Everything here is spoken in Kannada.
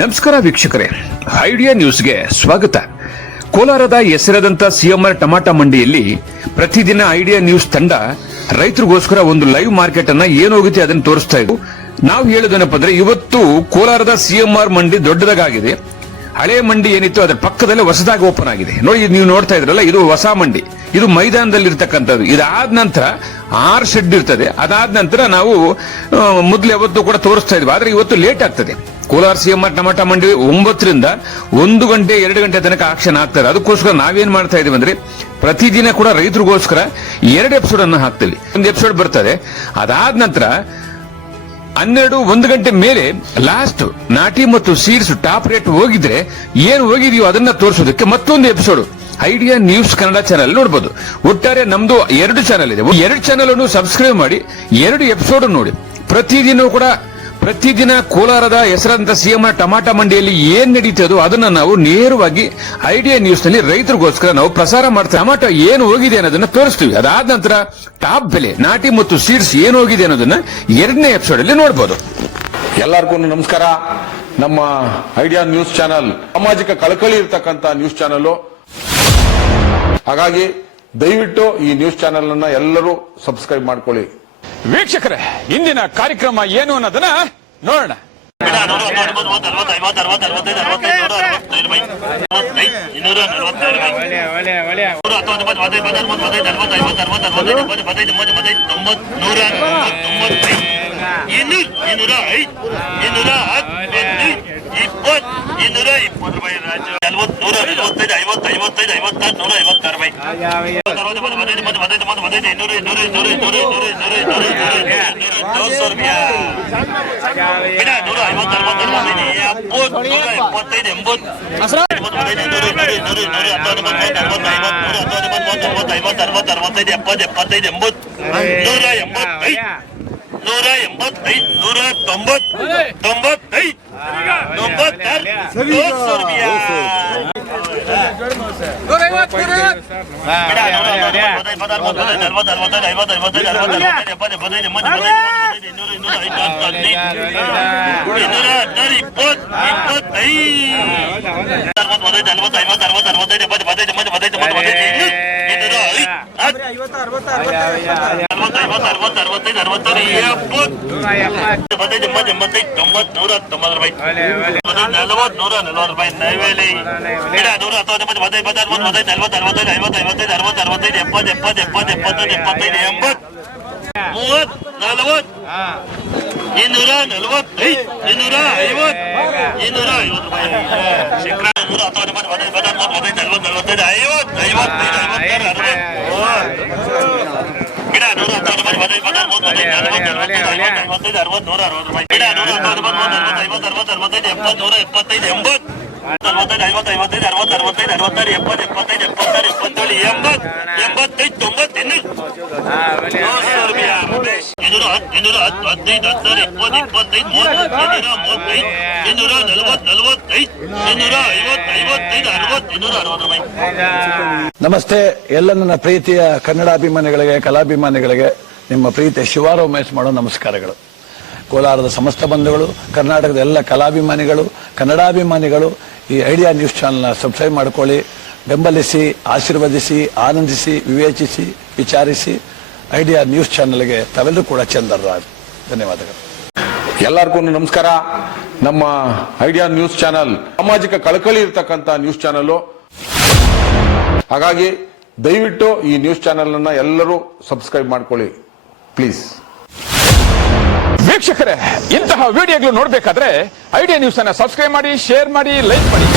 ನಮಸ್ಕಾರ ವೀಕ್ಷಕರೇ, ಐಡಿಯಾ ನ್ಯೂಸ್ಗೆ ಸ್ವಾಗತ. ಕೋಲಾರದ ಹೆಸರಾದಂತ ಸಿಎಂಆರ್ ಟಮಾಟಾ ಮಂಡಿಯಲ್ಲಿ ಪ್ರತಿದಿನ ಐಡಿಯಾ ನ್ಯೂಸ್ ತಂಡ ರೈತರಿಗೋಸ್ಕರ ಒಂದು ಲೈವ್ ಮಾರ್ಕೆಟ್ ಅನ್ನ ಏನಾಗುತ್ತೆ ಅದನ್ನು ತೋರಿಸ್ತಾ ಇದ್ವು. ನಾವು ಹೇಳೋದೇನಪ್ಪ ಅಂದ್ರೆ, ಇವತ್ತು ಕೋಲಾರದ ಸಿಎಂಆರ್ ಮಂಡಿ ದೊಡ್ಡದಾಗಿದೆ. ಹಳೆ ಮಂಡಿ ಏನಿತ್ತು ಅದರ ಪಕ್ಕದಲ್ಲೇ ಹೊಸದಾಗಿ ಓಪನ್ ಆಗಿದೆ. ನೋಡಿ, ನೀವು ನೋಡ್ತಾ ಇದ್ರಲ್ಲ, ಇದು ಹೊಸ ಮಂಡಿ. ಇದು ಮೈದಾನದಲ್ಲಿ ಇರ್ತಕ್ಕಂಥದ್ದು. ಇದಾದ ನಂತರ 6 ಶೆಡ್ ಇರ್ತದೆ. ಅದಾದ ನಂತರ ನಾವು ಮೊದಲು ಯಾವತ್ತೂ ಕೂಡ ತೋರಿಸ್ತಾ ಇದ್ವಿ, ಆದ್ರೆ ಇವತ್ತು ಲೇಟ್ ಆಗ್ತದೆ. ಕೋಲಾರ ಸಿಎಂಆರ್ ಟಮಾಟಾ ಮಂಡಿ 9 ರಿಂದ 1 ಗಂಟೆ 2 ಗಂಟೆ ತನಕ ಆಕ್ಷನ್ ಆಗ್ತದೆ. ಅದಕ್ಕೋಸ್ಕರ ನಾವೇನ್ ಮಾಡ್ತಾ ಇದೀವಿ ಅಂದ್ರೆ, ಪ್ರತಿದಿನ ಕೂಡ ರೈತರಿಗೋಸ್ಕರ 2 ಎಪಿಸೋಡ್ ಅನ್ನು ಹಾಕ್ತೀವಿ. ಒಂದು ಎಪಿಸೋಡ್ ಬರ್ತದೆ. ಅದಾದ ನಂತರ 12-1 ಗಂಟೆ ಮೇಲೆ ಲಾಸ್ಟ್ ನಾಟಿ ಮತ್ತು ಸೀಡ್ಸ್ ಟಾಪ್ ರೇಟ್ ಹೋಗಿದ್ರೆ ಏನು ಹೋಗಿದೆಯೋ ಅದನ್ನ ತೋರಿಸೋದಕ್ಕೆ ಮತ್ತೊಂದು episode idea news Kannada channel ನೋಡಬಹುದು. ಒಟ್ಟಾರೆ ನಮ್ದು 2 ಚಾನೆಲ್ ಇದೆ. 2 ಚಾನೆಲ್ ಅನ್ನು ಸಬ್ಸ್ಕ್ರೈಬ್ ಮಾಡಿ 2 ಎಪಿಸೋಡ್ ನೋಡಿ. ಪ್ರತಿದಿನ ಕೋಲಾರದ ಹೆಸರಾದಂತ ಸಿಎಂಆರ್ ಟಮಾಟಾ ಮಂಡಿಯಲ್ಲಿ ಏನ್ ನಡೀತದೋ ಅದನ್ನ ನಾವು ನೇರವಾಗಿ ಐಡಿಯಾ ನ್ಯೂಸ್ ನಲ್ಲಿ ರೈತರಿಗೋಸ್ಕರ ನಾವು ಪ್ರಸಾರ ಮಾಡ್ತೀವಿ. ಟಮಾಟೋ ಏನು ಹೋಗಿದೆ ಅನ್ನೋದನ್ನ ತೋರಿಸ್ತೀವಿ. ಅದಾದ ನಂತರ ಟಾಪ್ ಬೆಲೆ, ನಾಟಿ ಮತ್ತು ಸೀಡ್ಸ್ ಏನು ಹೋಗಿದೆ ಅನ್ನೋದನ್ನ 2ನೇ ಎಪಿಸೋಡ್ ಅಲ್ಲಿ ನೋಡಬಹುದು. ಎಲ್ಲರಿಗೂ ನಮಸ್ಕಾರ. ನಮ್ಮ ಐಡಿಯಾ ನ್ಯೂಸ್ ಚಾನಲ್ ಸಾಮಾಜಿಕ ಕಳಕಳಿ ಇರತಕ್ಕಂತ ನ್ಯೂಸ್ ಚಾನಲ್. ಹಾಗಾಗಿ ದಯವಿಟ್ಟು ಈ ನ್ಯೂಸ್ ಚಾನಲ್ ಅನ್ನ ಎಲ್ಲರೂ ಸಬ್ಸ್ಕ್ರೈಬ್ ಮಾಡ್ಕೊಳ್ಳಿ. ವೀಕ್ಷಕರೇ, ಇಂದಿನ ಕಾರ್ಯಕ್ರಮ ಏನು ಅನ್ನೋದನ್ನ ನೋಡೋಣ. ನಮಸ್ತೆ ಎಲ್ಲ ನನ್ನ ಪ್ರೀತಿಯ ಕನ್ನಡಾಭಿಮಾನಿಗಳಿಗೆ, ಕಲಾಭಿಮಾನಿಗಳಿಗೆ ನಿಮ್ಮ ಪ್ರೀತಿಯ ಶಿವಾರ ಉಮೇಶ್ ಮಾಡೋ ನಮಸ್ಕಾರಗಳು. ಕೋಲಾರದ ಸಮಸ್ತ ಬಂಧುಗಳು, ಕರ್ನಾಟಕದ ಎಲ್ಲ ಕಲಾಭಿಮಾನಿಗಳು, ಕನ್ನಡಾಭಿಮಾನಿಗಳು ಈ ಐಡಿಯಾ ನ್ಯೂಸ್ ಚಾನೆಲ್ನ ಸಬ್ಸ್ಕ್ರೈಬ್ ಮಾಡ್ಕೊಳ್ಳಿ, ಬೆಂಬಲಿಸಿ, ಆಶೀರ್ವದಿಸಿ, ಆನಂದಿಸಿ, ವಿವೇಚಿಸಿ, ವಿಚಾರಿಸಿ. ಐಡಿಯಾ ನ್ಯೂಸ್ ಚಾನೆಲ್ಗೆ ತಾವೆಲ್ಲರೂ ಕೂಡ ಚಂದರ್ರಾಜ್. ಧನ್ಯವಾದಗಳು. ಎಲ್ಲರಿಗೂ ನಮಸ್ಕಾರ. ನಮ್ಮ ಐಡಿಯಾ ನ್ಯೂಸ್ ಚಾನಲ್ ಸಾಮಾಜಿಕ ಕಳಕಳಿ ಇರತಕ್ಕಂತ ನ್ಯೂಸ್ ಚಾನಲ್. ಹಾಗಾಗಿ ದಯವಿಟ್ಟು ಈ ನ್ಯೂಸ್ ಚಾನಲ್ ಅನ್ನ ಎಲ್ಲರೂ ಸಬ್ಸ್ಕ್ರೈಬ್ ಮಾಡ್ಕೊಳ್ಳಿ ಪ್ಲೀಸ್. ವೀಕ್ಷಕರೇ, ಇಂತಹ ವಿಡಿಯೋಗಳು ನೋಡಬೇಕಾದ್ರೆ ಐಡಿಯಾ ನ್ಯೂಸ್ ಅನ್ನ ಸಬ್ಸ್ಕ್ರೈಬ್ ಮಾಡಿ, ಶೇರ್ ಮಾಡಿ, ಲೈಕ್ ಮಾಡಿ.